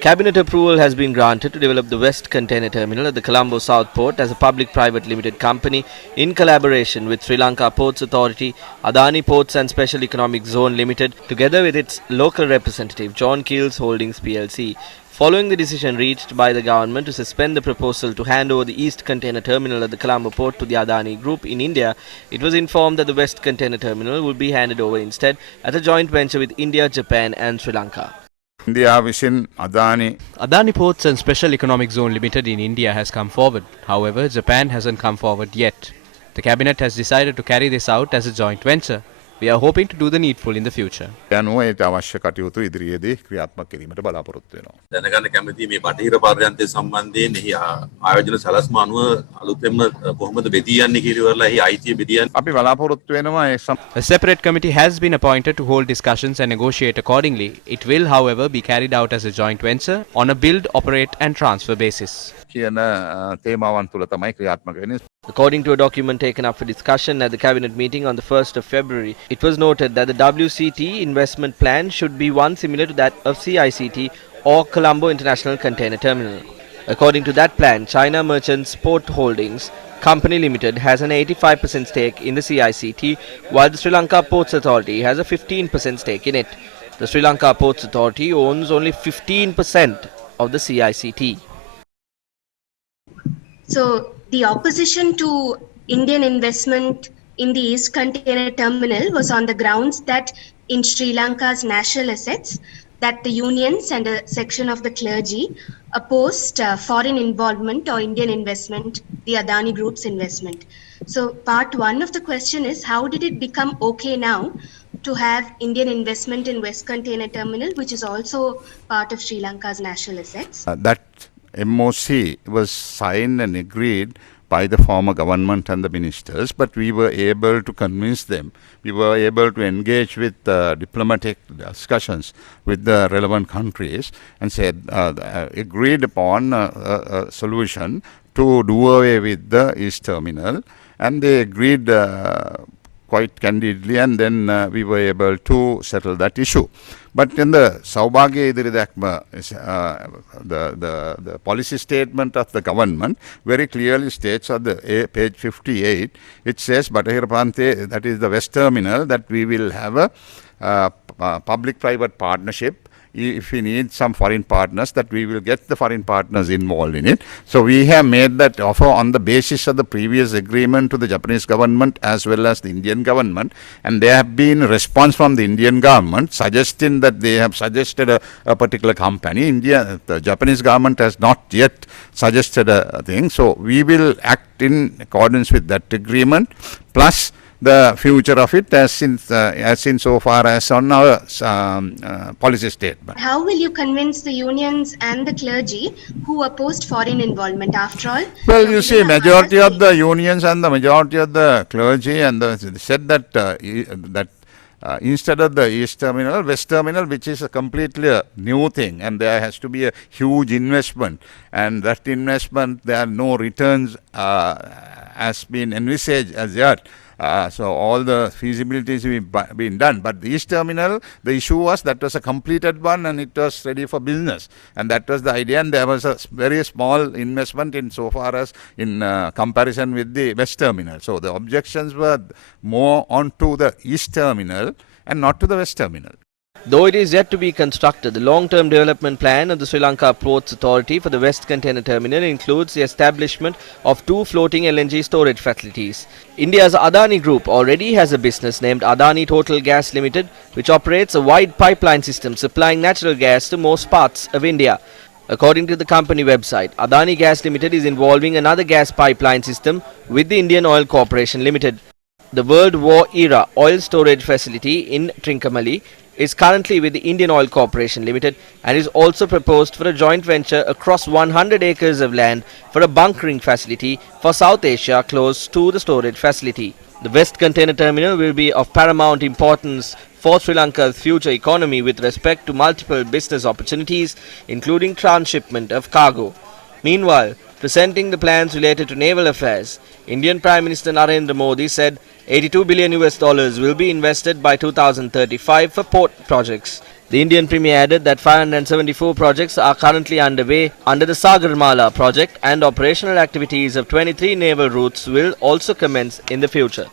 Cabinet approval has been granted to develop the West Container Terminal at the Colombo South Port as a public-private limited company in collaboration with Sri Lanka Ports Authority, Adani Ports and Special Economic Zone Limited, together with its local representative John Keels Holdings plc. Following the decision reached by the government to suspend the proposal to hand over the East Container Terminal at the Colombo Port to the Adani Group in India, it was informed that the West Container Terminal would be handed over instead as a joint venture with India, Japan and Sri Lanka. India within Adani Ports and Special Economic Zone Limited in India has come forward. However, Japan hasn't come forward yet. The cabinet has decided to carry this out as a joint venture. We are hoping to do the needful in the future. යනුවට අවශ්‍ය කටයුතු ඉදිරියේදී ක්‍රියාත්මක කිරීමට බලාපොරොත්තු වෙනවා. දැනගන්න කැමති මේ බටහිර පර්යන්තය සම්බන්ධයෙන් එහි ආයෝජන සලස්ම අනුව අලුතෙන්ම කොහොමද බෙදී යන්නේ කියලා එහි අයිතිය බෙදියන්නේ අපි බලාපොරොත්තු වෙනවා A separate committee has been appointed to hold discussions and negotiate accordingly. It will, however, be carried out as a joint venture on a build, operate and transfer basis. කියන තේමාවන් තුල තමයි ක්‍රියාත්මක වෙන්නේ. According to a document taken up for discussion at the cabinet meeting on the 1st of February, it was noted that the WCT investment plan should be one similar to that of CICT or Colombo International Container Terminal. According to that plan, China Merchants Port Holdings Company Limited has an 85% stake in the CICT, while the Sri Lanka Ports Authority has a 15% stake in it. The Sri Lanka Ports Authority owns only 15% of the CICT. So the opposition to Indian investment in the East Container Terminal was on the grounds that in Sri Lanka's national assets, that the unions and a section of the clergy opposed foreign involvement or Indian investment, the Adani Group's investment. So part one of the question is, how did it become okay now to have Indian investment in West Container Terminal, which is also part of Sri Lanka's national assets? That MOC was signed and agreed by the former government and the ministers, but we were able to convince them. We were able to engage with diplomatic discussions with the relevant countries and said, agreed upon a solution to do away with the East Terminal, and they agreed quite candidly, and then we were able to settle that issue. But in the Saubhagya Idiri Dakma, the policy statement of the government very clearly states on the page 58, it says, Batahira Prante, that is the West Terminal, that we will have a public-private partnership. If we need some foreign partners, that we will get the foreign partners involved in it. So we have made that offer on the basis of the previous agreement to the Japanese government as well as the Indian government, and there have been a response from the Indian government suggesting that they have suggested a particular company. The Japanese government has not yet suggested a thing, so we will act in accordance with that agreement, plus the future of it as insofar as on our policy statement. How will you convince the unions and the clergy who opposed foreign involvement after all? Well, you see, majority of the unions and the majority of the clergy and said that instead of the East Terminal, West Terminal, which is a completely new thing, and there has to be a huge investment, and that investment, there are no returns has been envisaged as yet. So all the feasibilities have been done. But the East Terminal, the issue was that was a completed one and it was ready for business. And that was the idea. And there was a very small investment in so far as in comparison with the West Terminal. So the objections were more onto the East Terminal and not to the West Terminal. Though it is yet to be constructed, the long-term development plan of the Sri Lanka Ports Authority for the West Container Terminal includes the establishment of 2 floating LNG storage facilities. India's Adani Group already has a business named Adani Total Gas Limited, which operates a wide pipeline system supplying natural gas to most parts of India. According to the company website, Adani Gas Limited is involving another gas pipeline system with the Indian Oil Corporation Limited. The World War era oil storage facility in Trincomalee is currently with the Indian Oil Corporation Limited and is also proposed for a joint venture across 100 acres of land for a bunkering facility for South Asia close to the storage facility. The West Container Terminal will be of paramount importance for Sri Lanka's future economy with respect to multiple business opportunities, including transshipment of cargo. Meanwhile, presenting the plans related to naval affairs, Indian Prime Minister Narendra Modi said $82 billion will be invested by 2035 for port projects. The Indian Premier added that 574 projects are currently underway under the Sagarmala project and operational activities of 23 naval routes will also commence in the future.